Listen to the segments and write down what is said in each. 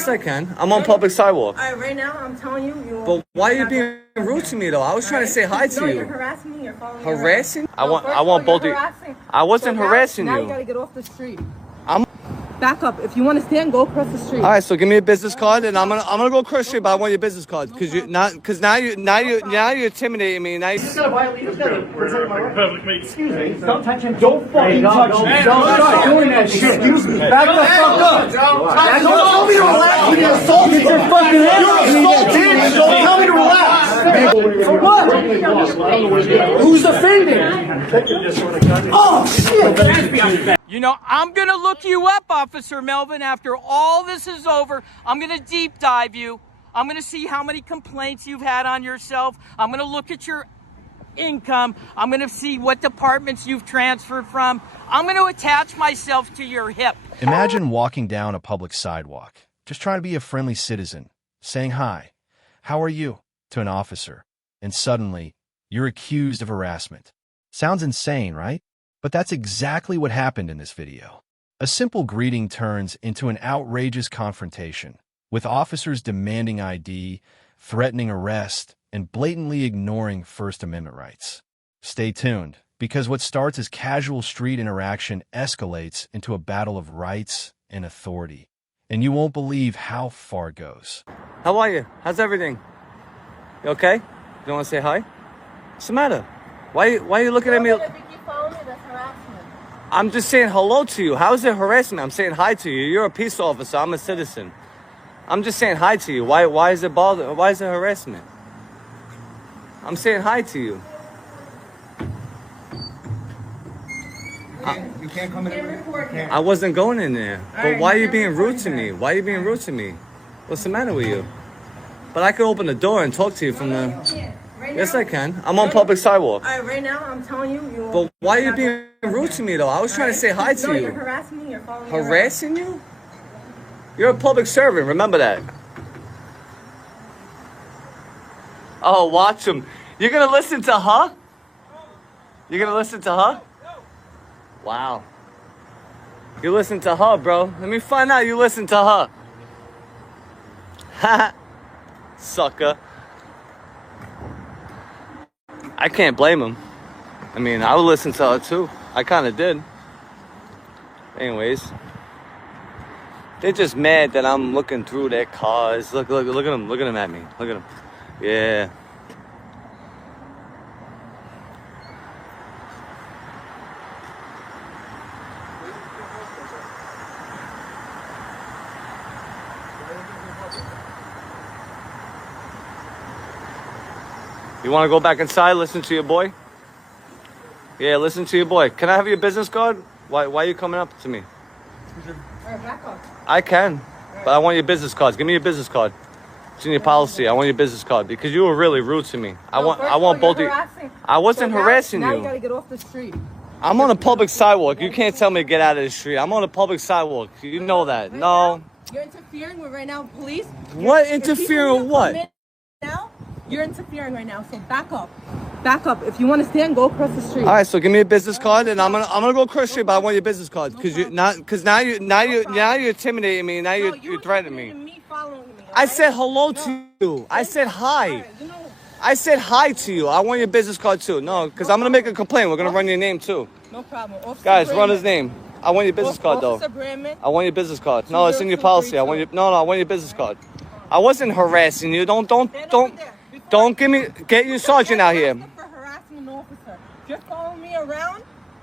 Yes, I can. I'm on public sidewalk. All right, right now I'm telling you. But why are you being rude to me though? I was trying to say hi to you. You're harassing me. You're following me. Harassing? I want both of you. I wasn't harassing you. Now you gotta get off the street. Back up. If you want to stand, go across the street. All right, so give me a business card, and I'm gonna go across the street. But I want your business card because now you're intimidating me. Now you just gotta violate. Excuse me. Don't touch him. Don't fucking touch me. Don't start doing that shit. Excuse me. Back the fuck up. Don't tell me to relax. You're assaulting. You're fucking assaulting. Don't tell me to relax. For what? Who's offending? Oh shit. You know, I'm going to look you up, Officer Melvin, after all this is over. I'm going to deep dive you. I'm going to see how many complaints you've had on yourself. I'm going to look at your income. I'm going to see what departments you've transferred from. I'm going to attach myself to your hip. Imagine walking down a public sidewalk, just trying to be a friendly citizen, saying hi, how are you, to an officer, and suddenly you're accused of harassment. Sounds insane, right? But that's exactly what happened in this video. A simple greeting turns into an outrageous confrontation, with officers demanding ID, threatening arrest, and blatantly ignoring First Amendment rights. Stay tuned, because what starts as casual street interaction escalates into a battle of rights and authority. And you won't believe how far it goes. How are you? How's everything? You okay? You want to say hi? What's the matter? Why are you looking at me? I'm just saying hello to you. How is it harassment? I'm saying hi to you. You're a peace officer. I'm a citizen. I'm just saying hi to you. Why is it bother? Why is it harassment? I'm saying hi to you. You can't come in. I wasn't going in there. But why are you being rude to me? Why are you being rude to me? What's the matter with you? But I could open the door and talk to you from the... Yes, I can. I'm on public sidewalk. All right, right now I'm telling you. But why are you being rude to me though? I was trying to say hi to you. You're harassing me. You're following me. Harassing you? You're a public servant. Remember that. Oh, watch him. You're gonna listen to her? You're gonna listen to her? Wow. You listen to her, bro. Let me find out you listen to her. Ha! Sucker. I can't blame him. I mean, I would listen to her too. I kind of did. Anyways. They're just mad that I'm looking through their cars. Look at them. Look at them at me. Look at them. Yeah. You want to go back inside, listen to your boy? Yeah, listen to your boy. Can I have your business card? Why are you coming up to me? I can, but I want your business cards. Give me your business card. It's in your policy. I want your business card because you were really rude to me. I want both of you. I wasn't harassing you. Now you gotta get off the street. I'm on a public sidewalk. You can't tell me to get out of the street. I'm on a public sidewalk. You know that. No. You're interfering with right now police. What interfering with what? Now you're interfering right now. So back up. Back up. If you want to stand, go across the street. All right, so give me a business card, and I'm gonna go across the street. But I want your business card because now you're intimidating me. Now you're threatening me. I said hello to you. I said hi. I said hi to you. I want your business card too. No, because I'm gonna make a complaint. We're gonna run your name too. No problem. Officer Guys, Brandman. run his name. I want your business card though. I want your business card. No, it's in your policy. I want your I want your business card. I wasn't harassing you. Don't get your sergeant out here. For harassing an officer. Just following me around.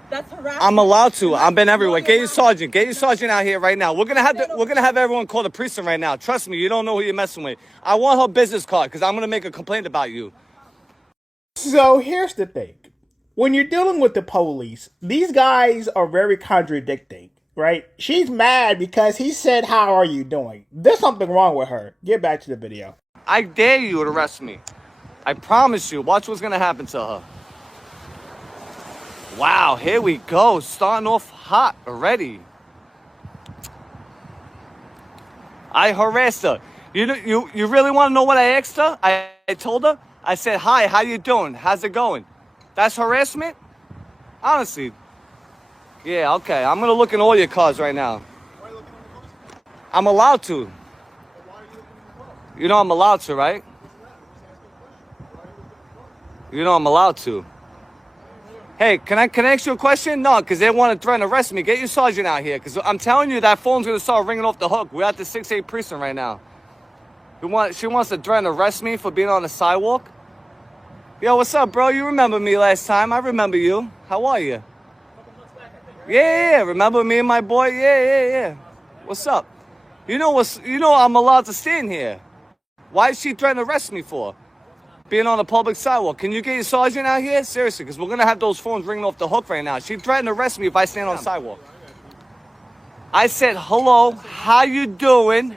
That's harassment. I'm allowed to. I've been everywhere. Get your sergeant. Get your sergeant out here right now. We're gonna have everyone call the precinct right now. Trust me, you don't know who you're messing with. I want her business card because I'm gonna make a complaint about you. So here's the thing. When you're dealing with the police, these guys are very contradicting, right? She's mad because he said, "How are you doing?" There's something wrong with her. Get back to the video. I dare you to arrest me. I promise you. Watch what's gonna happen to her. Wow, here we go. Starting off hot already. I harassed her. You really want to know what I asked her? I told her. I said, "Hi, how you doing? How's it going?" That's harassment? Honestly. Yeah, okay. I'm gonna look in all your cars right now. I'm allowed to. You know I'm allowed to, right? You know I'm allowed to. Hey, can I ask you a question? No, because they want to threaten to arrest me. Get your sergeant out here, because I'm telling you that phone's going to start ringing off the hook. We're at the 6-8 precinct right now. She wants to threaten to arrest me for being on the sidewalk. Yo, what's up, bro? You remember me last time. I remember you. How are you? Yeah. Remember me and my boy? Yeah. What's up? You know I'm allowed to stand here. Why is she threatening to arrest me for? Being on a public sidewalk. Can you get your sergeant out here? Seriously, because we're going to have those phones ringing off the hook right now. She threatened to arrest me if I stand on the sidewalk. I said, hello, how you doing?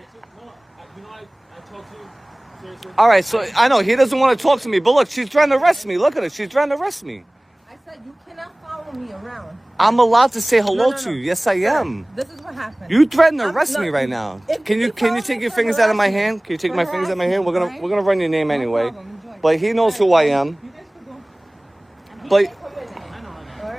All right, so I know he doesn't want to talk to me, but look, she's trying to arrest me. Look at her. She's trying to arrest me. I said you cannot follow me around. I'm allowed to say hello to you. Yes, I am. This is what happened. You threaten to arrest me right now. Can you take your fingers out of my hand? Can you take my fingers out of my hand? We're gonna run your name anyway. But he knows who I am. But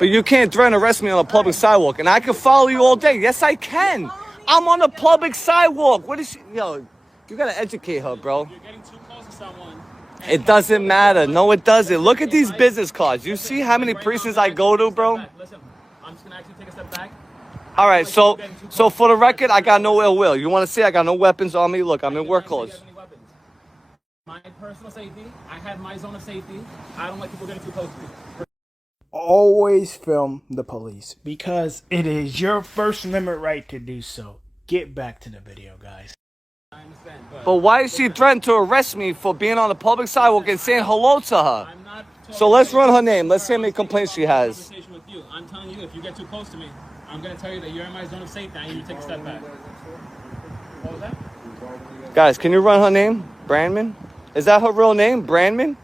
you can't threaten to arrest me on a public sidewalk, and I can follow you all day. Yes, I can. I'm on a public sidewalk. What is she? Yo, you gotta educate her, bro. You're getting too close to someone. It doesn't matter. No, it doesn't. Look at these business cards. You see how many precincts I go to, bro? Listen, I'm just gonna actually take a step back. All right, so for the record, I got no ill will. You want to say I got no weapons on me? Look, I'm in work clothes. My personal safety, I have my zone of safety. I don't like people getting too close to me. Always film the police because it is your First Amendment right to do so. Get back to the video, guys. I understand, But why is she threatening to arrest me for being on the public sidewalk and saying hello to her? I'm not So let's run her name. Let's see how many complaints she has. conversation with you. I'm telling you, if you get too close to me, I'm gonna tell you that you're in my zone of safety. I need you to take a step back. What was that? Guys, can you run her name? Brandman? Is that her real name? Brandman?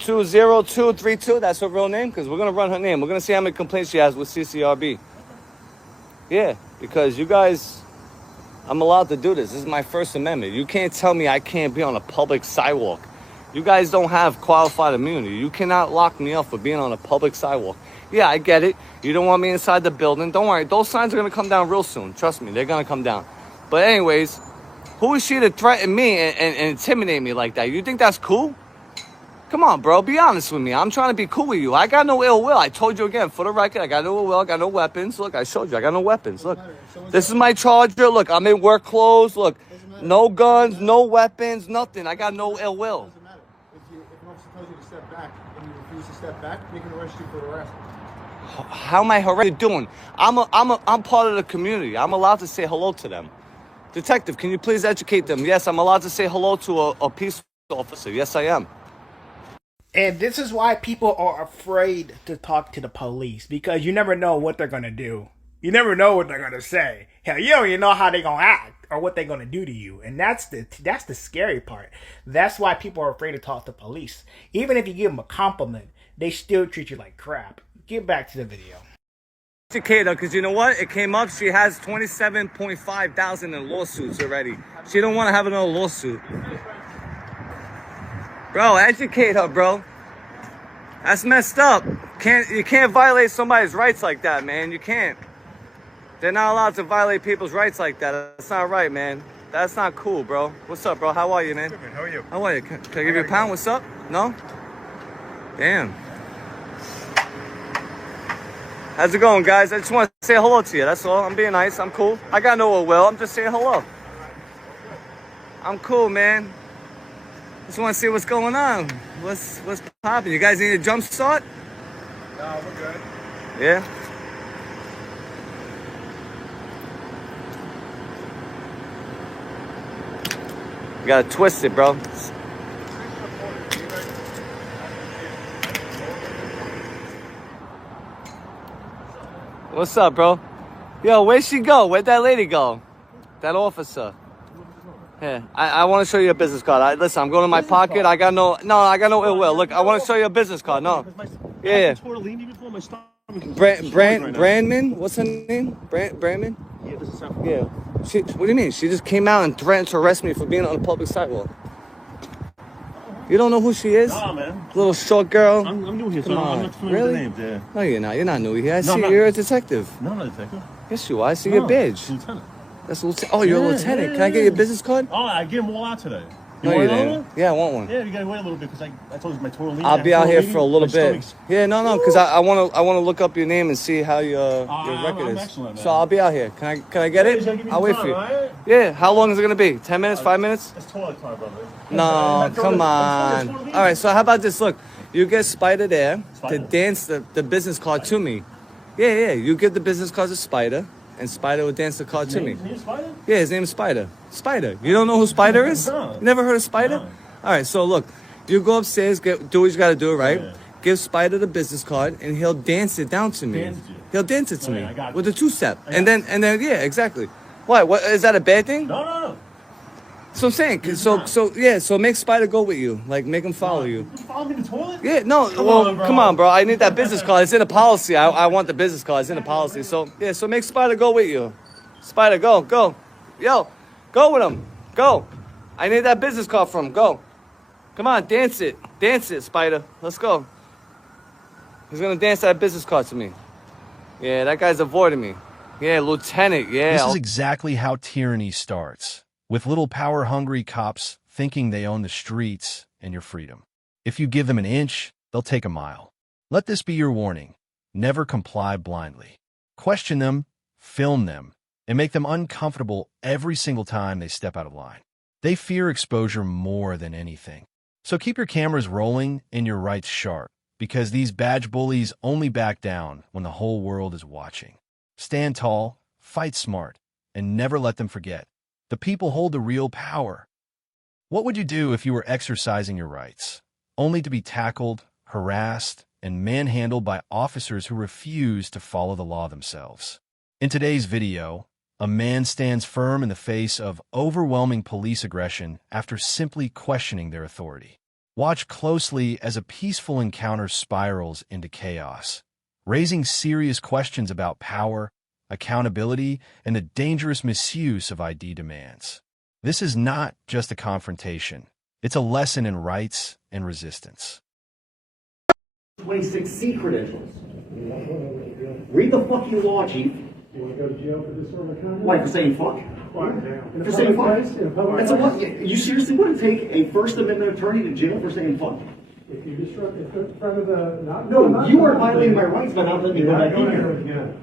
20232, that's her real name? Because we're going to run her name. We're going to see how many complaints she has with CCRB. Yeah, because you guys, I'm allowed to do this. This is my First Amendment. You can't tell me I can't be on a public sidewalk. You guys don't have qualified immunity. You cannot lock me up for being on a public sidewalk. Yeah, I get it. You don't want me inside the building. Don't worry. Those signs are going to come down real soon. Trust me, they're going to come down. But anyways, who is she to threaten me and intimidate me like that? You think that's cool? Come on, bro. Be honest with me. I'm trying to be cool with you. I got no ill will. I told you again, for the record, I got no ill will. I got no weapons. Look, I showed you. I got no weapons. Look, this is my charger. Look, I'm in work clothes. Look, no guns, no weapons, nothing. I got no ill will. Doesn't matter. If an officer tells you to step back and you refuse to step back, they can arrest you for harassment. How am I harassing doing? I'm part of the community. I'm allowed to say hello to them. Detective, can you please educate them? Yes, I'm allowed to say hello to a peace officer. Yes, I am. And this is why people are afraid to talk to the police, because you never know what they're going to do. You never know what they're going to say. Hell, you don't even know how they're going to act or what they're going to do to you. And that's the scary part. That's why people are afraid to talk to police. Even if you give them a compliment, they still treat you like crap. Get back to the video. Educate her, because you know what? It came up. She has 27.5 thousand in lawsuits already. She don't want to have another lawsuit. Bro, educate her, bro. That's messed up. You can't violate somebody's rights like that, man. You can't. They're not allowed to violate people's rights like that. That's not right, man. That's not cool, bro. What's up, bro? How are you, man? Good, how are you? How are you? Can I give you a pound? What's up? No? Damn. How's it going, guys? I just want to say hello to you. That's all. I'm being nice. I'm cool. I got no ill will. I'm just saying hello. I'm cool, man. Just want to see what's going on. What's popping? You guys need a jump start? No, we're good. Yeah? You gotta twist it, bro. What's up, bro? Yo, where'd she go? Where'd that lady go? That officer. Yeah, I want to show you a business card. Listen, I'm going to my pocket. I got no ill will. Look, I want to show you a business card. No. Yeah. Brandman? What's her name? Brandman? Yeah, this is Yeah. What do you mean? She just came out and threatened to arrest me for being on a public sidewalk. You don't know who she is? Nah, man. Little short girl. I'm new here, so Come on. I'm not familiar Really? with the names. Yeah. No, you're not. You're not new here. I see I'm not. you're a detective. No, I'm not a detective. Yes, you are. I see your badge. Lieutenant. That's a lieutenant. Oh, you're a lieutenant. Can I get your business card? Oh, I gave them all out today. No, you didn't. Yeah, I want one. Yeah, you gotta wait a little bit because I told you my total leave. I'll be out here for a little bit. Yeah, no, because I want to look up your name and see how your record is. Excellent, so I'll be out here. Can I get it? I'll wait for you. Right? Yeah. How long is it gonna be? 10 minutes? 5 minutes? It's toilet time, brother. No, come on. All right. So how about this? Look, you get Spider there to dance the business card to me. Yeah. You give the business card to Spider, and Spider will dance the card to me. His name is Spider? Yeah, his name is Spider. Spider. You don't know who Spider is? No. You never heard of Spider? No. All right, so look, you go upstairs, do what you got to do, right? Yeah. Give Spider the business card, and he'll dance it down to me. Dance it? He'll dance it to me I got with you. a two-step, and then yeah, exactly. What is that a bad thing? No. So I'm saying, so make Spider go with you, like make him follow you. You follow me in the toilet? Yeah, no, come on, bro. I need that business card. It's in the policy. I want the business card. It's in the policy. So make Spider go with you. Spider, go. Yo, go with him. Go. I need that business card from him. Go. Come on, dance it, Spider. Let's go. He's gonna dance that business card to me. Yeah, that guy's avoiding me. Yeah, Lieutenant, yeah. This is exactly how tyranny starts, with little power-hungry cops thinking they own the streets and your freedom. If you give them an inch, they'll take a mile. Let this be your warning. Never comply blindly. Question them, film them, and make them uncomfortable every single time they step out of line. They fear exposure more than anything. So keep your cameras rolling and your rights sharp, because these badge bullies only back down when the whole world is watching. Stand tall, fight smart, and never let them forget. The people hold the real power. What would you do if you were exercising your rights, only to be tackled, harassed, and manhandled by officers who refuse to follow the law themselves? In today's video, a man stands firm in the face of overwhelming police aggression after simply questioning their authority. Watch closely as a peaceful encounter spirals into chaos, raising serious questions about power, accountability, and the dangerous misuse of ID demands. This is not just a confrontation. It's a lesson in rights and resistance. 26C credentials. Read the fucking law, Chief. You want to go to jail for disorderly conduct? Like for saying fuck? For saying fuck? That's a what? You seriously wouldn't take a First Amendment attorney to jail for saying fuck? If you disrupt in front of the... No, you are violating my rights by not letting me go back in here.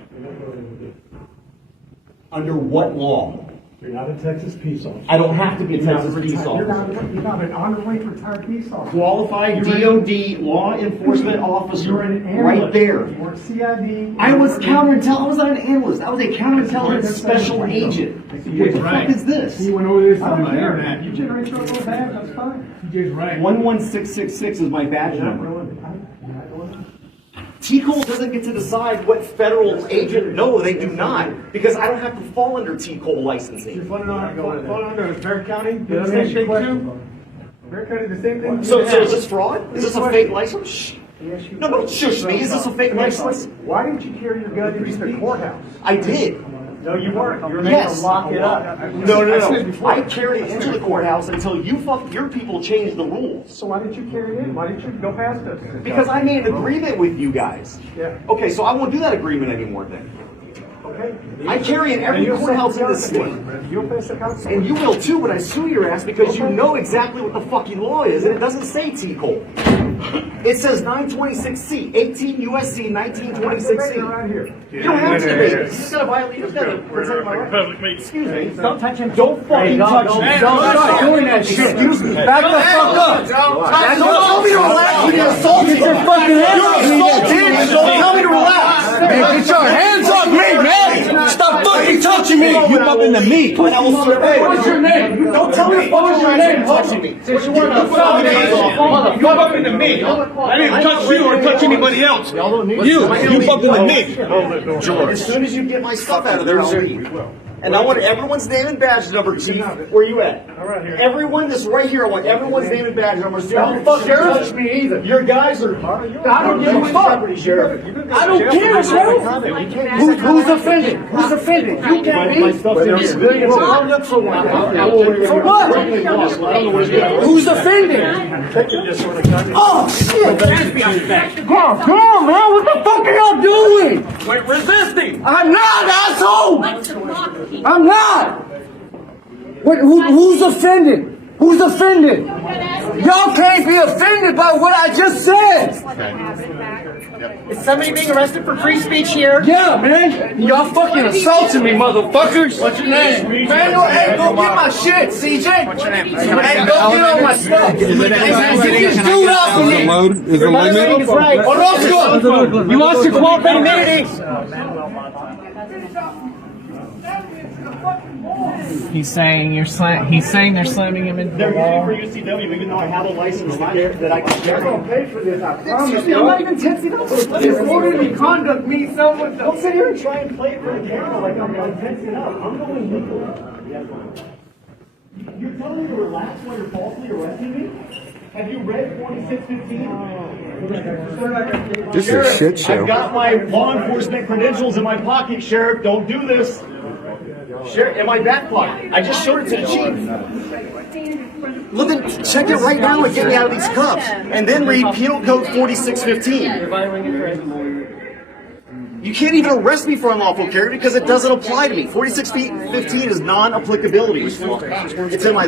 Under what law? You're not a Texas peace officer. I don't have to be a Texas peace officer. You're not an honorably retired peace officer. Qualified DOD law enforcement officer. You're an analyst. Right there. You weren't CID. I was counterintelligence. I was not an analyst. I was a counterintelligence special agent. What the fuck is this? You went over this on the internet. You generate your own badge, that's fine. TJ's right. 11666 is my badge number. TCOL doesn't get to decide what federal agent. No, they do not. Because I don't have to fall under TCOL licensing. You're falling under Bear County. The same thing too. Bear County, the same thing. So is this fraud? Is this a fake license? Shh. No, don't shush me. Is this a fake license? Why didn't you carry your gun into the courthouse? I did. No, you weren't. You were Yes. meant to lock it up. No. I carried it into the courthouse until your people changed the rules. So why didn't you carry it in? Why didn't you go past us? Because I made an agreement with you guys. Yeah. Okay, so I won't do that agreement anymore then. Okay. I carry in every courthouse in the state. You'll face the consequences. And you will too when I sue your ass because you know exactly what the fucking law is and it doesn't say TCOL. It says 926C, 18 USC 1926C. Right here. You don't have to debate it. You just gotta violate. You just gotta protect my rights. Excuse me. Stop touching. Don't fucking touch me. Don't start doing that shit. Excuse me. Back the fuck up. Don't tell me to relax when you assaulted. You're fucking assaulted. Don't tell me to relax. Man, get your hands off me, man! Stop fucking touching me! You bumping to me! Hey, what's your name? Don't tell me what was your name touching me. Since you weren't you bumping to me. I didn't touch you or touch anybody else. You bumping to me. As soon as you get my stuff out of there, I'll leave. And I want everyone's name and badge number, Chief. Where you at? Right here. Everyone that's right here, I want everyone's name and badge number. Don't fucking touch me either. Your guys are... I don't give a fuck. Sheriff. I don't care, Sheriff. Who's offended? Who's offended? You can't be. Civilians are hung up for one. For what? Who's offended? Oh, shit! Come on, man. What the fuck are y'all doing? We're resisting. I'm not, asshole! I'm not! Who's offended? Who's offended? Y'all can't be offended by what I just said! Is somebody being arrested for free speech here? Yeah, man! Y'all fucking assaulting me, motherfuckers! What's your name? Man, hey, go get my shit, CJ! What's your name? Hey, go get all my stuff! Get this dude off of me! Is it legal? Orozco! You lost your 12th immunity. He's saying they're slamming him into the wall. For UCW, even though I have a license that I can carry. I don't pay for this, I promise you. I'm not even tensing up. Disorderly conduct means someone. Don't sit here and try and play it for the camera like I'm tensing up. I'm going legal. You're telling me to relax while you're falsely arresting me? Have you read 4615? This is a shit show. I've got my law enforcement credentials in my pocket, Sheriff. Don't do this. Sheriff, in my back pocket. I just showed it to the chief. Look at, check it right now and get me out of these cuffs. And then read Penal Code 4615. You can't even arrest me for unlawful carry because it doesn't apply to me. 4615 is non-applicability. It's in my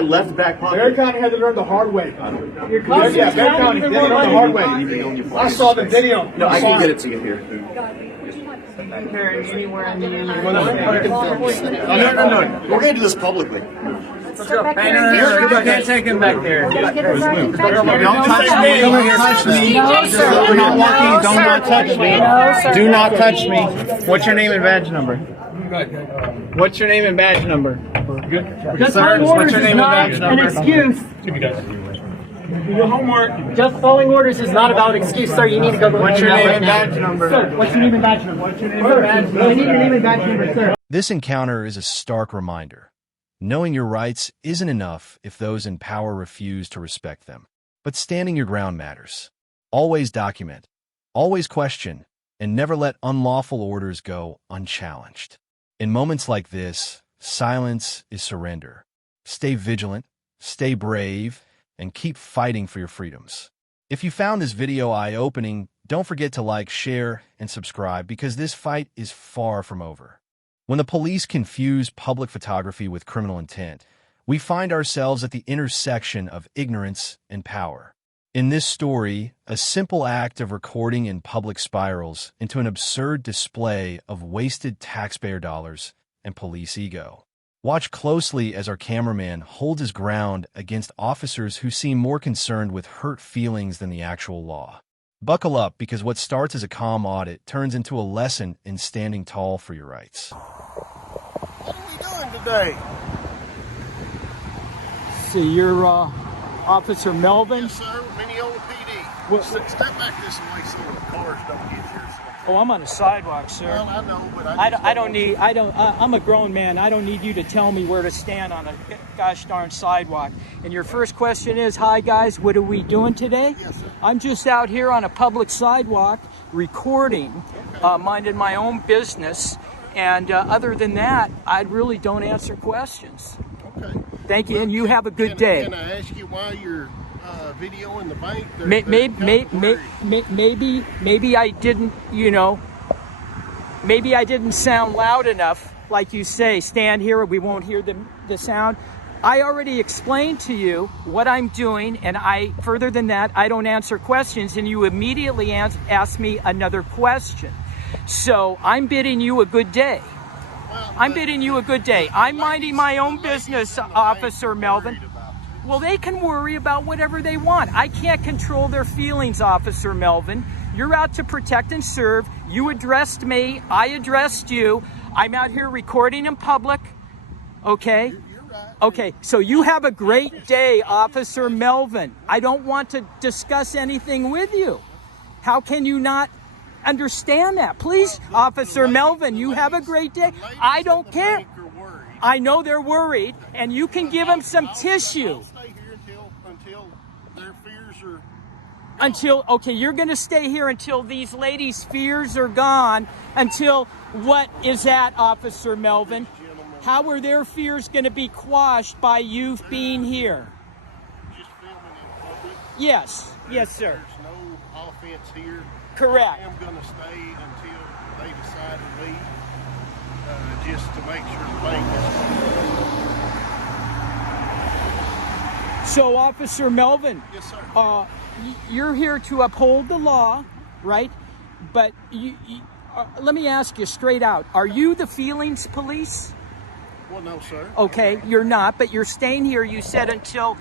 left back pocket. Barry County had to learn the hard way. Barry County had to learn the hard way. I saw the video. No, I can get it to you here. Anywhere in the No. We're going to do this publicly. You can't take him back there. Don't touch me. I'm not walking. Do not touch me. Do not touch me. What's your name and badge number? What's your name and badge number? Just Sir, what's your name and badge an number? excuse. Your homework. Just following orders is not about excuse, sir. You need to go. What's your name and badge number? Sir, what's your name and badge number? What's your name and badge number? I need your name and badge number, sir. This encounter is a stark reminder. Knowing your rights isn't enough if those in power refuse to respect them. But standing your ground matters. Always document, always question, and never let unlawful orders go unchallenged. In moments like this, silence is surrender. Stay vigilant, stay brave, and keep fighting for your freedoms. If you found this video eye-opening, don't forget to like, share, and subscribe because this fight is far from over. When the police confuse public photography with criminal intent, we find ourselves at the intersection of ignorance and power. In this story, a simple act of recording in public spirals into an absurd display of wasted taxpayer dollars and police ego. Watch closely as our cameraman holds his ground against officers who seem more concerned with hurt feelings than the actual law. Buckle up because what starts as a calm audit turns into a lesson in standing tall for your rights. What are we doing today? See, you're Officer Melvin. Yes, sir. Minneola PD. What- Step back this way so the cars don't get here. Oh, I'm on the sidewalk, sir. Well, I know, but I'm a grown man. I don't need you to tell me where to stand on a gosh darn sidewalk. And your first question is, hi guys, what are we doing today? Yes, sir. I'm just out here on a public sidewalk recording, minding my own business. And other than that, I really don't answer questions. Okay. Thank you, and you have a good day. Can I ask you why you're videoing the bank? Maybe I didn't, maybe I didn't sound loud enough. Like you say, stand here, we won't hear the sound. I already explained to you what I'm doing, and further than that, I don't answer questions, and you immediately ask me another question. So I'm bidding you a good day. I'm bidding you a good day. I'm minding my own business, Officer Melvin. Well, they can worry about whatever they want. I can't control their feelings, Officer Melvin. You're out to protect and serve. You addressed me. I addressed you. I'm out here recording in public. Okay? Okay, so you have a great day, Officer Melvin. I don't want to discuss anything with you. How can you not understand that? Please, Officer Melvin, you have a great day. I don't care. I know they're worried, and you can give them some tissue. Until their fears are Okay, you're going to stay here until these ladies' fears are gone. Until what is that, Officer Melvin? How are their fears going to be quashed by you being here? Just filming in public. Yes. Yes, sir. There's no offense here. Correct. I am going to stay until they decide to leave, just to make sure the bank is. So, Officer Melvin, Yes, sir. You're here to uphold the law, right? But let me ask you straight out. Are you the feelings police? Well, no, sir. Okay, you're not, but you're staying here, you said, until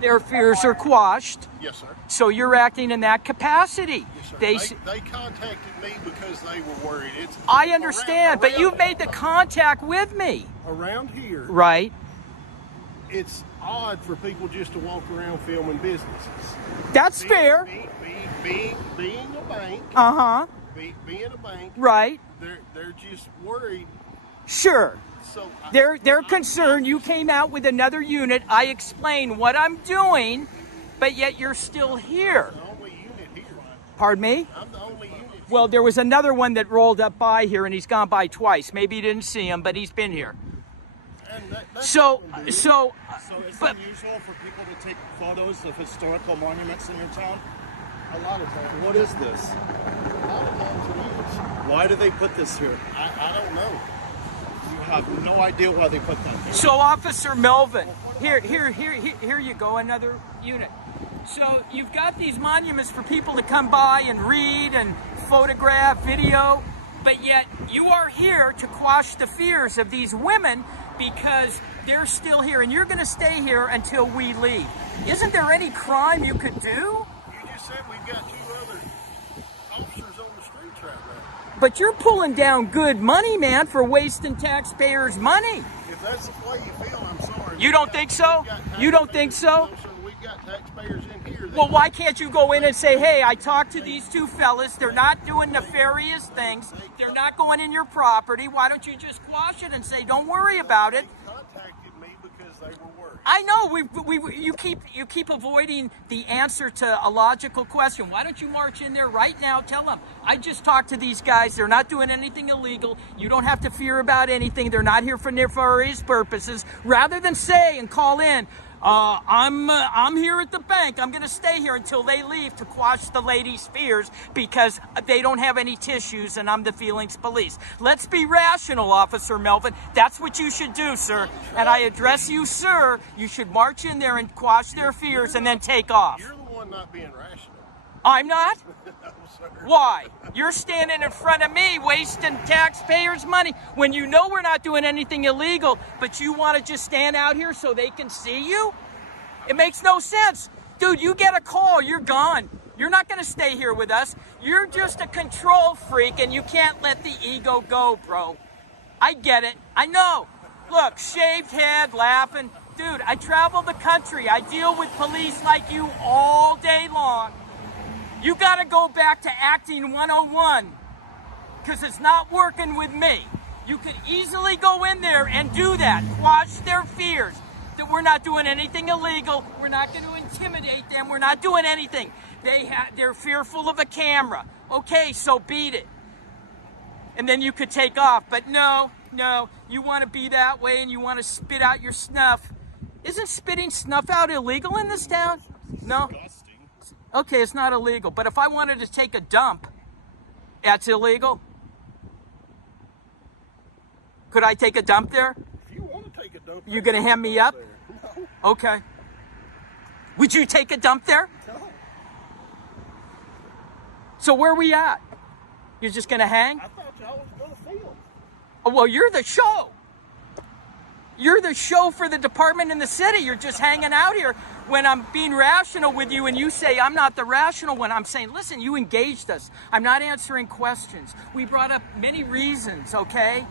their fears are quashed. Yes, sir. So you're acting in that capacity. Yes, sir. They contacted me because they were worried. I understand, but you've made the contact with me. Around here, Right. it's odd for people just to walk around filming businesses. That's fair. Being a bank, Uh-huh. being a bank, Right. they're just worried. Sure. So They're concerned you came out with another unit. I explained what I'm doing, but yet you're still here. I'm the only unit here. Pardon me? I'm the only unit. Well, there was another one that rolled up by here, and he's gone by twice. Maybe you didn't see him, but he's been here. And that's So, So it's but unusual for people to take photos of historical monuments in your town? a lot of times. What is this? A lot of times it is. Why do they put this here? I don't know. You have no idea why they put that here. So, Officer Melvin, here you go, another unit. So you've got these monuments for people to come by and read and photograph, video, but yet you are here to quash the fears of these women because they're still here, and you're going to stay here until we leave. Isn't there any crime you could do? You just said we've got 2 other officers on the streets right now. But you're pulling down good money, man, for wasting taxpayers' money. If that's the way you feel, I'm sorry. You don't think so? You don't think so? No, sir. We've got taxpayers in here. Well, why can't you go in and say, hey, I talked to these 2 fellas. They're not doing nefarious things. They're not going in your property. Why don't you just quash it and say, don't worry about it? They contacted me because they were worried. I know you keep avoiding the answer to a logical question. Why don't you march in there right now? Tell them, I just talked to these guys. They're not doing anything illegal. You don't have to fear about anything. They're not here for nefarious purposes. Rather than say and call in, I'm here at the bank. I'm going to stay here until they leave to quash the ladies' fears because they don't have any tissues and I'm the feelings police. Let's be rational, Officer Melvin. That's what you should do, sir. And I address you, sir. You should march in there and quash their fears and then take off. You're the one not being rational. I'm not? No, sir. Why? You're standing in front of me wasting taxpayers' money when you know we're not doing anything illegal, but you want to just stand out here so they can see you? It makes no sense. Dude, you get a call, you're gone. You're not going to stay here with us. You're just a control freak and you can't let the ego go, bro. I get it. I know. Look, shaved head, laughing. Dude, I travel the country. I deal with police like you all day long. You got to go back to acting 101 because it's not working with me. You could easily go in there and do that, quash their fears that we're not doing anything illegal. We're not going to intimidate them. We're not doing anything. They're fearful of a camera. Okay, so beat it. And then you could take off. But no, you want to be that way and you want to spit out your snuff. Isn't spitting snuff out illegal in this town? No? Okay, it's not illegal, but if I wanted to take a dump, that's illegal? Could I take a dump there? If you want to take a dump, You gonna hand me up? No. Okay. Would you take a dump there? No. So where are we at? You're just gonna hang? I thought y'all was going to film. Oh, well, you're the show. You're the show for the department in the city. You're just hanging out here when I'm being rational with you and you say I'm not the rational one. I'm saying, listen, you engaged us. I'm not answering questions. We brought up many reasons, okay?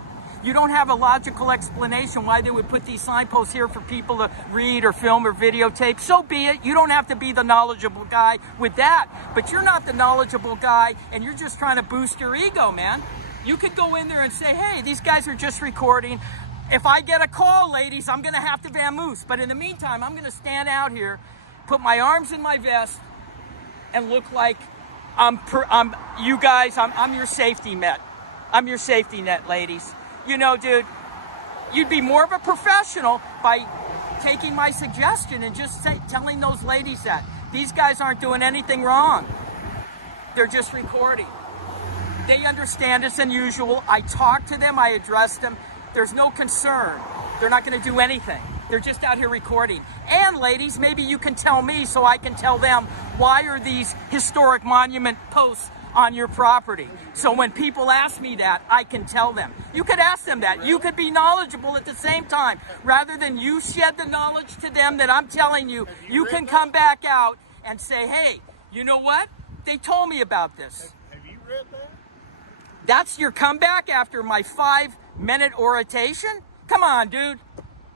You don't have a logical explanation why they would put these signposts here for people to read or film or videotape. So be it. You don't have to be the knowledgeable guy with that. But you're not the knowledgeable guy and you're just trying to boost your ego, man. You could go in there and say, hey, these guys are just recording. If I get a call, ladies, I'm going to have to vamoose. But in the meantime, I'm going to stand out here, put my arms in my vest, and look like I'm your safety net. I'm your safety net, ladies. You know, dude, you'd be more of a professional by taking my suggestion and just telling those ladies that these guys aren't doing anything wrong. They're just recording. They understand it's unusual. I talk to them, I address them. There's no concern. They're not going to do anything. They're just out here recording. And ladies, maybe you can tell me so I can tell them, why are these historic monument posts on your property? So when people ask me that, I can tell them. You could ask them that. You could be knowledgeable at the same time. Rather than you shed the knowledge to them that I'm telling you, you can come back out and say, hey, you know what? They told me about this. Have you read that? That's your comeback after my 5-minute oration? Come on, dude.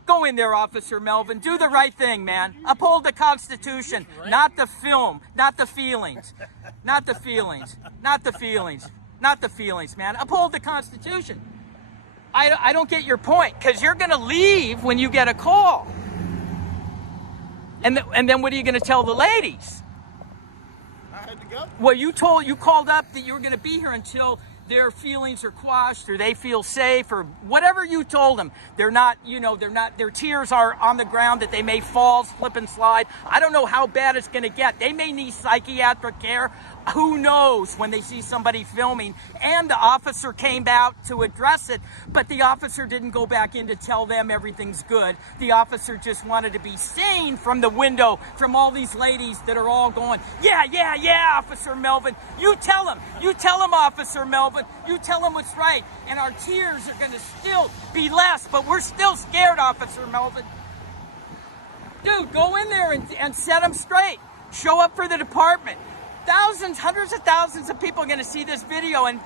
Go in there, Officer Melvin. Do the right thing, man. Uphold the Constitution, not the film, not the feelings. Not the feelings. Not the feelings. Not the feelings, man. Uphold the Constitution. I don't get your point, because you're going to leave when you get a call. And then what are you going to tell the ladies? I had to go. Well, you called up that you were going to be here until their feelings are quashed or they feel safe or whatever you told them. They're not, their tears are on the ground, that they may fall, slip and slide. I don't know how bad it's going to get. They may need psychiatric care. Who knows when they see somebody filming? And the officer came out to address it, but the officer didn't go back in to tell them everything's good. The officer just wanted to be seen from the window from all these ladies that are all going, yeah, Officer Melvin. You tell him, Officer Melvin. You tell him what's right. And our tears are going to still be less, but we're still scared, Officer Melvin. Dude, go in there and set them straight. Show up for the department. Thousands, hundreds of thousands of people are going to see this video, and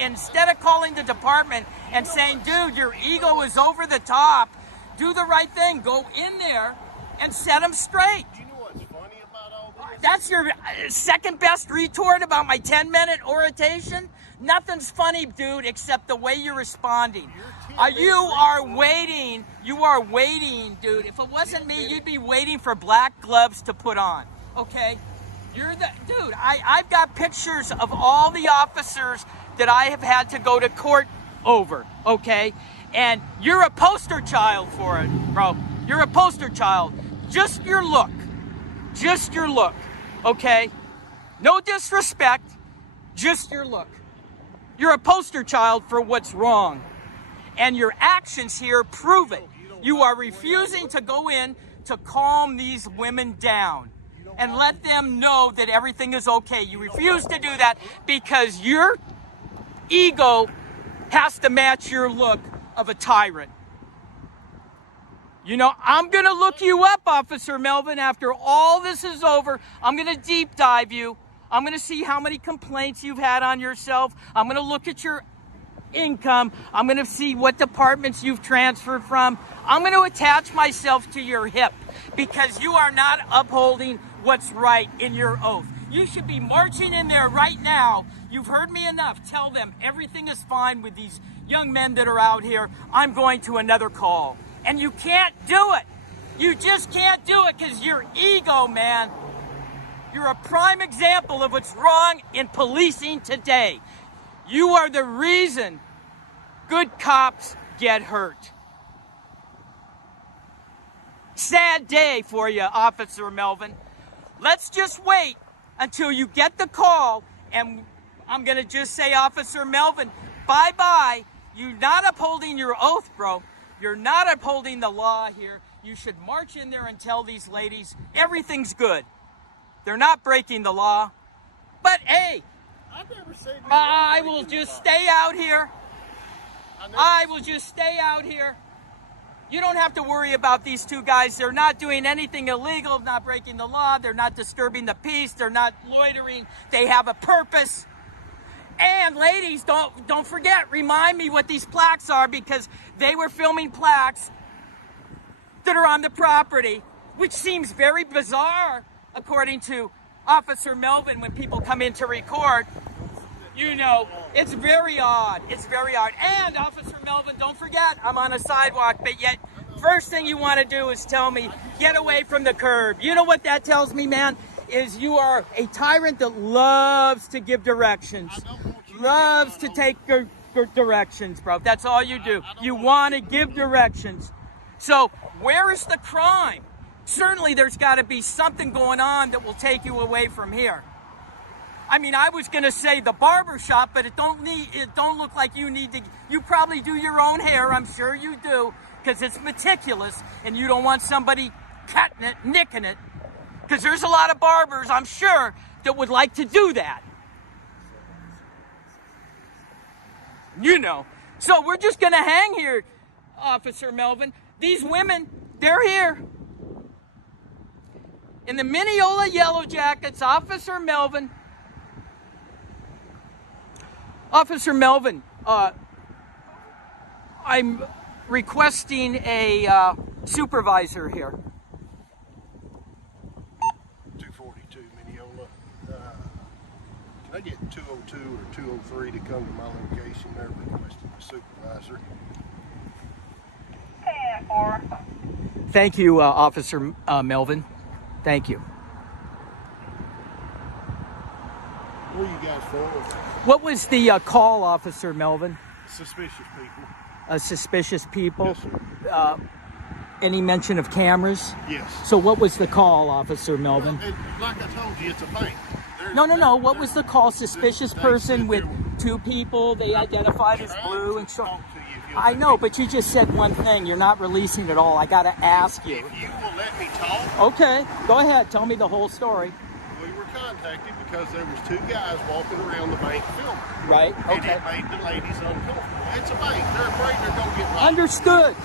instead of calling the department and saying, dude, your ego is over the top, do the right thing. Go in there and set them straight. Do you know what's funny about all this? That's your second best retort about my 10-minute oration? Nothing's funny, dude, except the way you're responding. You are waiting, dude. If it wasn't me, you'd be waiting for black gloves to put on, okay? Dude, I've got pictures of all the officers that I have had to go to court over, okay? And you're a poster child for it, bro. You're a poster child. Just your look, okay? No disrespect, just your look. You're a poster child for what's wrong. And your actions here prove it. You are refusing to go in to calm these women down and let them know that everything is okay. You refuse to do that because your ego has to match your look of a tyrant. I'm going to look you up, Officer Melvin. After all this is over, I'm going to deep dive you. I'm going to see how many complaints you've had on yourself. I'm going to look at your income. I'm going to see what departments you've transferred from. I'm going to attach myself to your hip because you are not upholding what's right in your oath. You should be marching in there right now. You've heard me enough. Tell them everything is fine with these young men that are out here. I'm going to another call. And you can't do it. You just can't do it because your ego, man. You're a prime example of what's wrong in policing today. You are the reason good cops get hurt. Sad day for you, Officer Melvin. Let's just wait until you get the call, and I'm going to just say, Officer Melvin, bye-bye. You're not upholding your oath, bro. You're not upholding the law here. You should march in there and tell these ladies everything's good. They're not breaking the law. But, hey, I will just stay out here. I will just stay out here. You don't have to worry about these two guys. They're not doing anything illegal, not breaking the law. They're not disturbing the peace. They're not loitering. They have a purpose. And ladies, don't forget, remind me what these plaques are, because they were filming plaques that are on the property, which seems very bizarre, according to Officer Melvin, when people come in to record. It's very odd. It's very odd. And Officer Melvin, don't forget, I'm on a sidewalk, but yet first thing you want to do is tell me, get away from the curb. You know what that tells me, man? Is you are a tyrant that loves to give directions, loves to take directions, bro. That's all you do. You want to give directions. So where is the crime? Certainly there's got to be something going on that will take you away from here. I mean, I was going to say the barber shop, but it don't look like you need to. You probably do your own hair. I'm sure you do, because it's meticulous and you don't want somebody cutting it, nicking it, because there's a lot of barbers, I'm sure, that would like to do that. You know. So we're just going to hang here, Officer Melvin. These women, they're here. In the Mineola Yellow Jackets, Officer Melvin. Officer Melvin, I'm requesting a supervisor here. 242 Mineola. Can I get 202 or 203 to come to my location? They're requesting a supervisor. 10-4. Thank you, Officer Melvin. Thank you. Where are you guys from? What was the call, Officer Melvin? Suspicious people. Suspicious people? Yes, sir. Any mention of cameras? Yes. So what was the call, Officer Melvin? Well, like I told you, it's a bank. No. What was the call? Suspicious person with two people. They identified as blue and so. I know, but you just said one thing. You're not releasing it all. I got to ask you. If you will let me talk. Okay, go ahead. Tell me the whole story. We were contacted because there was two guys walking around the bank filming. Right. Okay. And it made the ladies uncomfortable. It's a bank. They're afraid they're going to get robbed. Understood.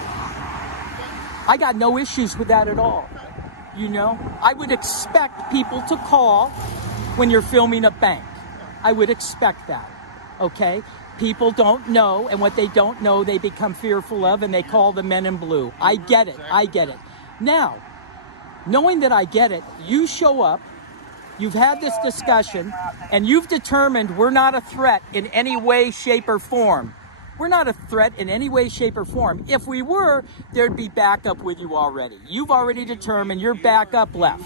I got no issues with that at all. You know, I would expect people to call when you're filming a bank. I would expect that. Okay? People don't know, and what they don't know, they become fearful of, and they call the men in blue. I get it. I get it. Now, knowing that I get it, you show up, you've had this discussion, and you've determined we're not a threat in any way, shape, or form. We're not a threat in any way, shape, or form. If we were, there'd be backup with you already. You've already determined your backup left.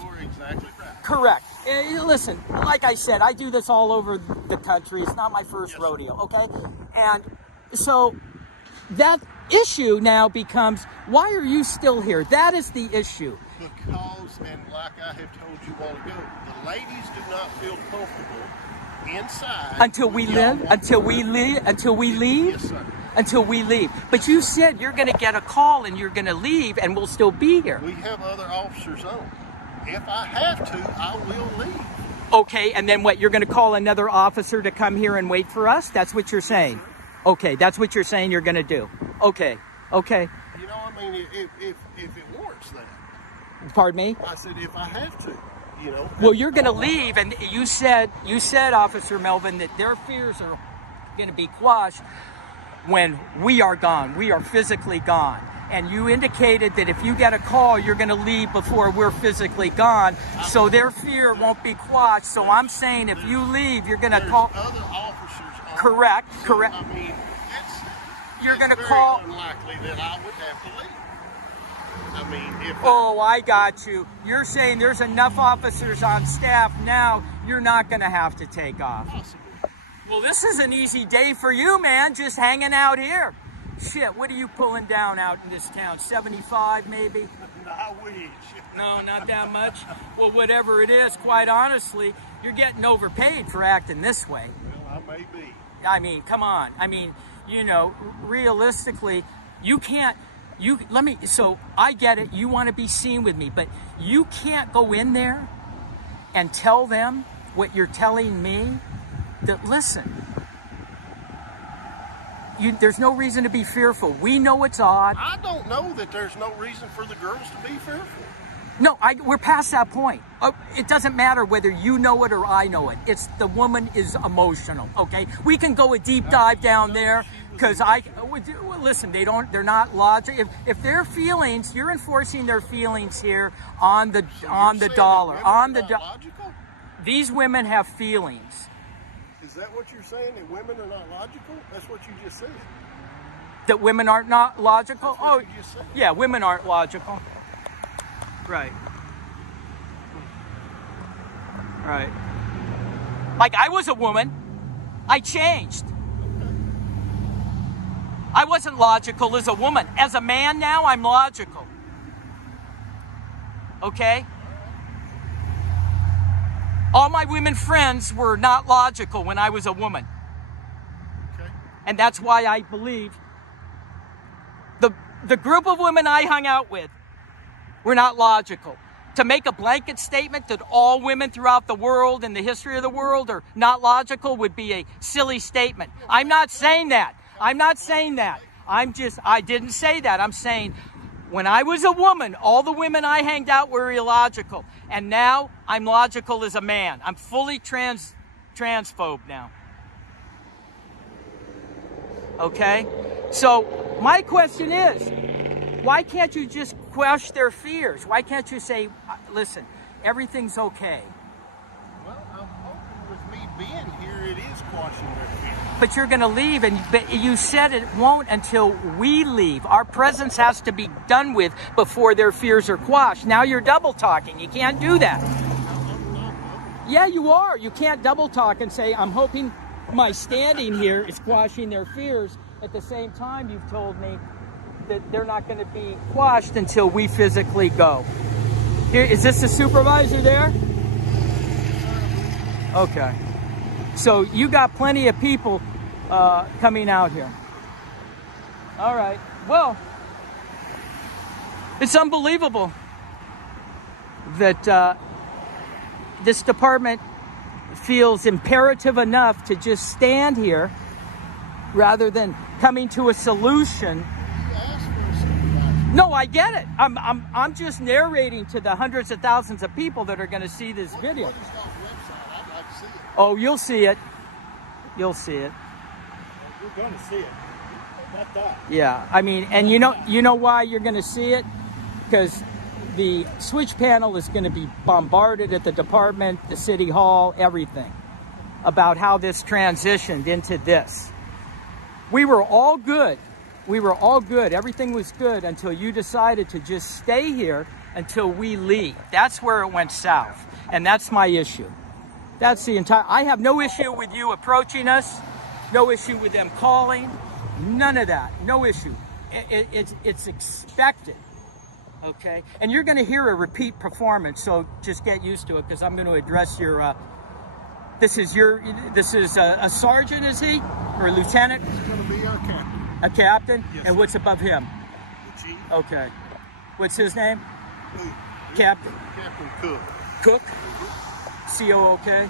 Correct. Listen, like I said, I do this all over the country. It's not my first rodeo, okay? And so that issue now becomes, why are you still here? That is the issue. Because, and like I have told you all ago, the ladies do not feel comfortable inside until we leave. Yes, sir. Until we leave. But you said you're going to get a call and you're going to leave, and we'll still be here. We have other officers on. If I have to, I will leave. Okay, and then what? You're going to call another officer to come here and wait for us? That's what you're saying? Okay, that's what you're saying you're going to do. Okay. You know, I mean, if it warrants that. Pardon me? I said if I have to. You know. Well, you're going to leave, and you said, Officer Melvin, that their fears are going to be quashed when we are gone. We are physically gone. And you indicated that if you get a call, you're going to leave before we're physically gone, so their fear won't be quashed. So I'm saying if you leave, you're going to call. Other officers on. Correct. So, I mean, you're going to very call. Unlikely that I would have to leave. I mean, if. Oh, I got you. You're saying there's enough officers on staff now, you're not going to have to take off. Possibly. Well, this is an easy day for you, man, just hanging out here. Shit, what are you pulling down out in this town? 75 maybe? I wish. No, not that much. Well, whatever it is, quite honestly, you're getting overpaid for acting this way. Well, I may be. I mean, come on. I mean, you know, realistically, you can't, so I get it, you want to be seen with me, but you can't go in there and tell them what you're telling me, that listen, there's no reason to be fearful. We know it's odd. I don't know that there's no reason for the girls to be fearful. No, we're past that point. It doesn't matter whether you know it or I know it. It's the woman is emotional, okay? We can go a deep dive down there because listen, they're not logical. If their feelings, you're enforcing their feelings here on the dollar. Logical? These women have feelings. Is that what you're saying, that women are not logical? That's what you just said. That women aren't not logical? That's what you just said. Yeah, women aren't logical. Right. Like I was a woman. I changed. I wasn't logical as a woman. As a man now, I'm logical. Okay? All my women friends were not logical when I was a woman. Okay. And that's why I believe the group of women I hung out with were not logical. To make a blanket statement that all women throughout the world and the history of the world are not logical would be a silly statement. I'm not saying that. I'm not saying that. I didn't say that. I'm saying when I was a woman, all the women I hanged out were illogical. And now I'm logical as a man. I'm fully transphobe now. Okay? So my question is, why can't you just quash their fears? Why can't you say, listen, everything's okay? Well, I'm hoping with me being here, it is quashing their fear. But you're going to leave, but you said it won't until we leave. Our presence has to be done with before their fears are quashed. Now you're double talking. You can't do that. Yeah, you are. You can't double talk and say, I'm hoping my standing here is quashing their fears. At the same time, you've told me that they're not going to be quashed until we physically go. Here, is this the supervisor there? Okay. So you got plenty of people coming out here. All right. Well, it's unbelievable that this department feels imperative enough to just stand here rather than coming to a solution. No, I get it. I'm just narrating to the hundreds of thousands of people that are going to see this video. Oh, you'll see it. You'll see it. You're going to see it. Not that. Yeah, I mean, and you know why you're going to see it? Because the switch panel is going to be bombarded at the department, the city hall, everything about how this transitioned into this. We were all good. We were all good. Everything was good until you decided to just stay here until we leave. That's where it went south. And that's my issue. That's the entire... I have no issue with you approaching us. No issue with them calling. None of that. No issue. It's expected. Okay? And you're going to hear a repeat performance, so just get used to it because I'm going to address your... This is a sergeant, is he? Or a lieutenant? It's going to be our captain. A captain? Yes, and sir. what's above him? The chief. Okay. What's his name? Who? Captain. Captain Cook. Cook? C-O-O-K?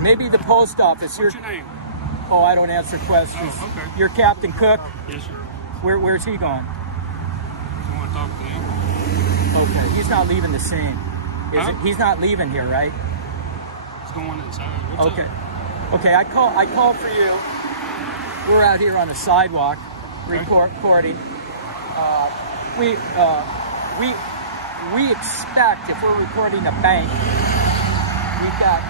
Maybe the post office. What's your name? Oh, I don't answer questions. Oh, okay. You're Captain Cook? Yes, sir. Where's he going? I want to talk to him. Okay, he's not leaving the scene. Huh? He's not leaving here, right? He's going inside. What's Okay. up? Okay, I called for you. We're out here on the sidewalk recording. We expect, if we're recording a bank, we've got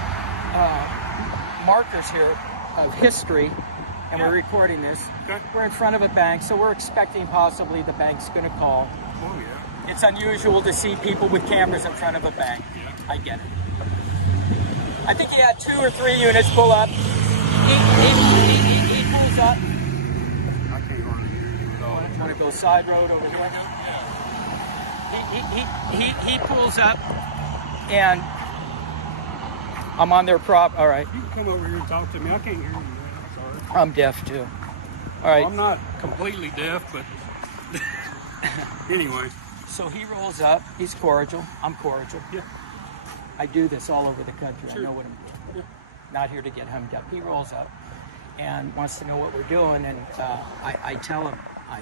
markers here of history, and we're recording this. Okay. We're in front of a bank, so we're expecting possibly the bank's going to call. Oh, yeah. It's unusual to see people with cameras in front of a bank. Yeah. I get it. I think he had 2 or 3 units pull up. He pulls up. I can't hardly hear you at all. Want to go side road over there? He pulls up, and I'm on their prop. All right. You can come over here and talk to me. I can't hear you, man. I'm sorry. I'm deaf too. All right. Well, I'm not completely deaf, but anyway. So he rolls up. He's cordial. I'm cordial. Yeah. I do this all over the country. Sure. I know what I'm doing. Not here to get hummed up. He rolls up and wants to know what we're doing. And I tell him,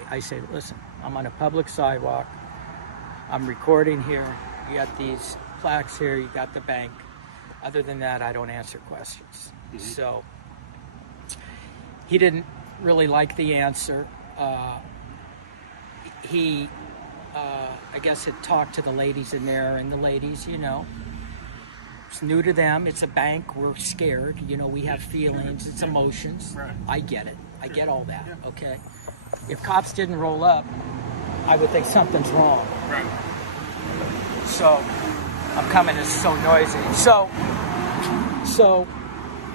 I say, listen, I'm on a public sidewalk. I'm recording here. You got these plaques here. You got the bank. Other than that, I don't answer questions. Mm-hmm. So he didn't really like the answer. He, I guess, had talked to the ladies in there, and the ladies, you know, it's new to them. It's a bank. We're scared. You know, we have feelings. It's emotions. Right. I get it. I get all that. Okay. If cops didn't roll up, I would think something's wrong. Right. So I'm coming, it's so noisy. So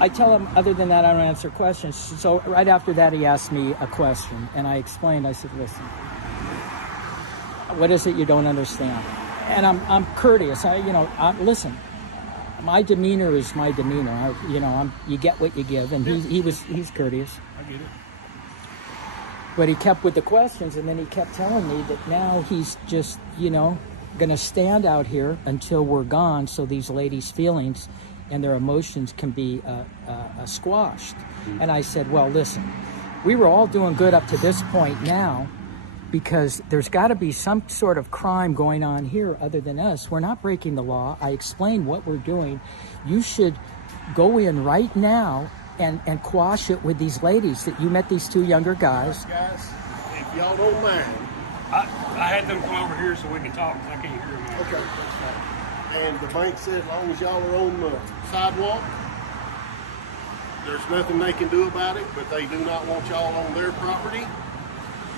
I tell him, other than that, I don't answer questions. So right after that, he asked me a question, and I explained. I said, listen, what is it you don't understand? And I'm courteous. Listen, my demeanor is my demeanor. You get what you give, and he's courteous. I get it. But he kept with the questions, and then he kept telling me that now he's just, going to stand out here until we're gone, so these ladies' feelings and their emotions can be squashed. And I said, well, listen, we were all doing good up to this point now, because there's got to be some sort of crime going on here other than us. We're not breaking the law. I explained what we're doing. You should go in right now and quash it with these ladies that you met, these two younger guys. Guys, if y'all don't mind. I had them come over here so we can talk, because I can't hear them. Okay, that's fine. And the bank said as long as y'all are on the sidewalk, there's nothing they can do about it, but they do not want y'all on their property.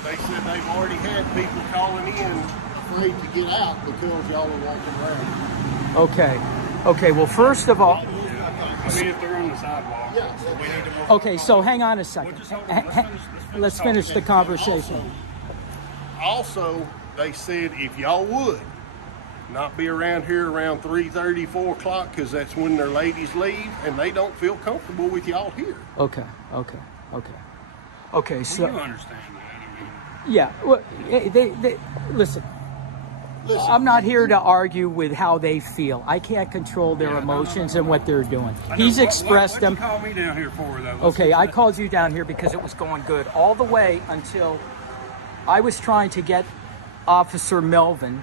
They said they've already had people calling in afraid to get out because y'all are walking around. Okay, well, first of all... I mean, if they're on the sidewalk, Yeah. we need to move. Okay, so hang on a second. Let's finish the conversation. Also, they said if y'all would not be around here around 3:30, 4 o'clock, because that's when their ladies leave, and they don't feel comfortable with y'all here. Okay, so... You understand that, I mean... Yeah, well, they listen. I'm not here to argue with how they feel. I can't control their emotions and what they're doing. He's expressed them. What you call me down here for, though? Okay, I called you down here because it was going good all the way until I was trying to get Officer Melvin,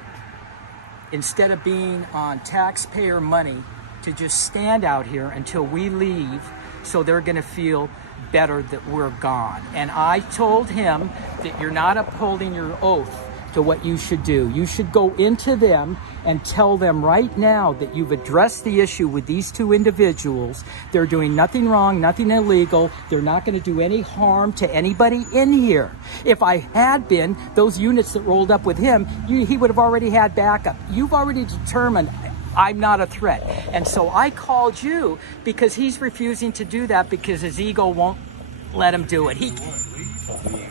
instead of being on taxpayer money, to just stand out here until we leave, so they're going to feel better that we're gone. And I told him that you're not upholding your oath to what you should do. You should go into them and tell them right now that you've addressed the issue with these two individuals. They're doing nothing wrong, nothing illegal. They're not going to do any harm to anybody in here. If I had been, those units that rolled up with him, he would have already had backup. You've already determined I'm not a threat. And so I called you because he's refusing to do that because his ego won't let him do it.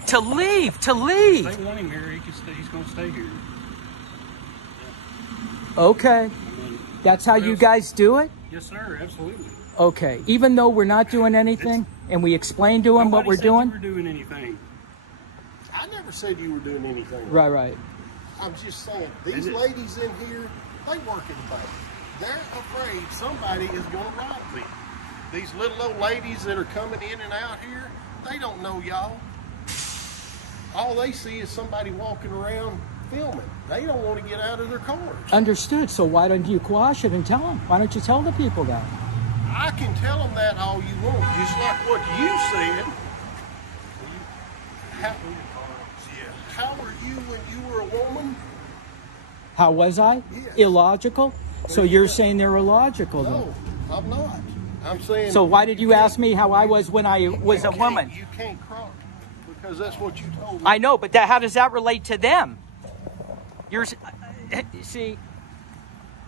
To leave. They want him here, he's going to stay here. Okay. That's how you guys do it? Yes, sir, absolutely. Okay. Even though we're not doing anything and we explain to him what we're doing? Nobody said you were doing anything. I never said you were doing anything. Right. I'm just saying, these ladies in here, they work in the bank. They're afraid somebody is going to rob them. These little old ladies that are coming in and out here, they don't know y'all. All they see is somebody walking around filming. They don't want to get out of their cars. Understood. So why don't you quash it and tell them? Why don't you tell the people that? I can tell them that all you want, just like what you said. How were you when you were a woman? How was I? Yes. Illogical? So you're saying they're illogical then? No, I'm not. I'm saying... So why did you ask me how I was when I was a woman? You can't cross, because that's what you told me. I know, but how does that relate to them? See,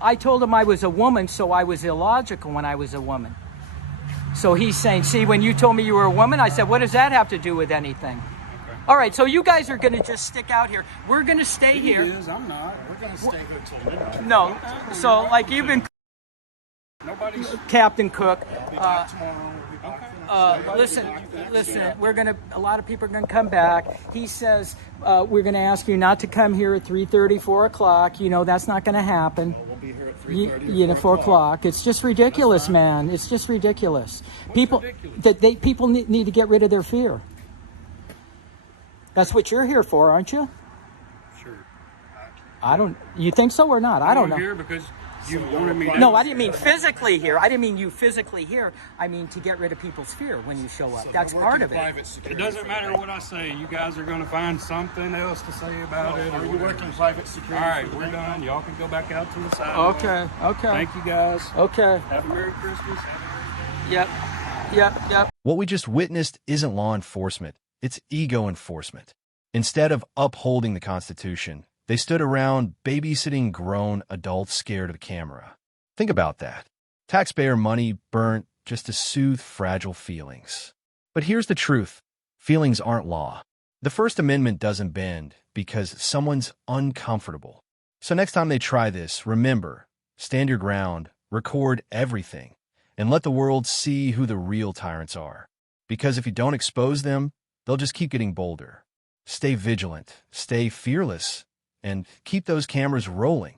I told him I was a woman, so I was illogical when I was a woman. So he's saying, see, when you told me you were a woman, I said, what does that have to do with anything? Okay. All right, so you guys are going to just stick out here. We're going to stay here. I'm not. We're going to stay here till midnight. No, so like you've been... Nobody's... Captain Cook. tomorrow. Listen, a lot of people are gonna come back. He says, we're gonna ask you not to come here at 3:30, 4 o'clock. You know, that's not gonna happen. We'll be here at 3:30 4 o'clock. It's just ridiculous, man. It's just ridiculous. People need to get rid of their fear. That's what you're here for, aren't you? Sure. You think so or not? I don't know. Here because you wanted me to. No, I didn't mean physically here. I didn't mean you physically here. I mean to get rid of people's fear when you show up. So that's part of it. It doesn't matter what I say. You guys are going to find something else to say about it. Are you working private security? All right, we're done. Y'all can go back out to the side. Okay. Thank you, guys. Okay. Have a Merry Christmas. Have a Merry Day. Yep. What we just witnessed isn't law enforcement. It's ego enforcement. Instead of upholding the Constitution, They stood around babysitting grown adults scared of the camera. Think about that. Taxpayer money burnt just to soothe fragile feelings. But here's the truth. Feelings aren't law. The First Amendment doesn't bend because someone's uncomfortable. So next time they try this, remember, stand your ground, record everything, and let the world see who the real tyrants are. Because if you don't expose them, they'll just keep getting bolder. Stay vigilant, stay fearless, and keep those cameras rolling.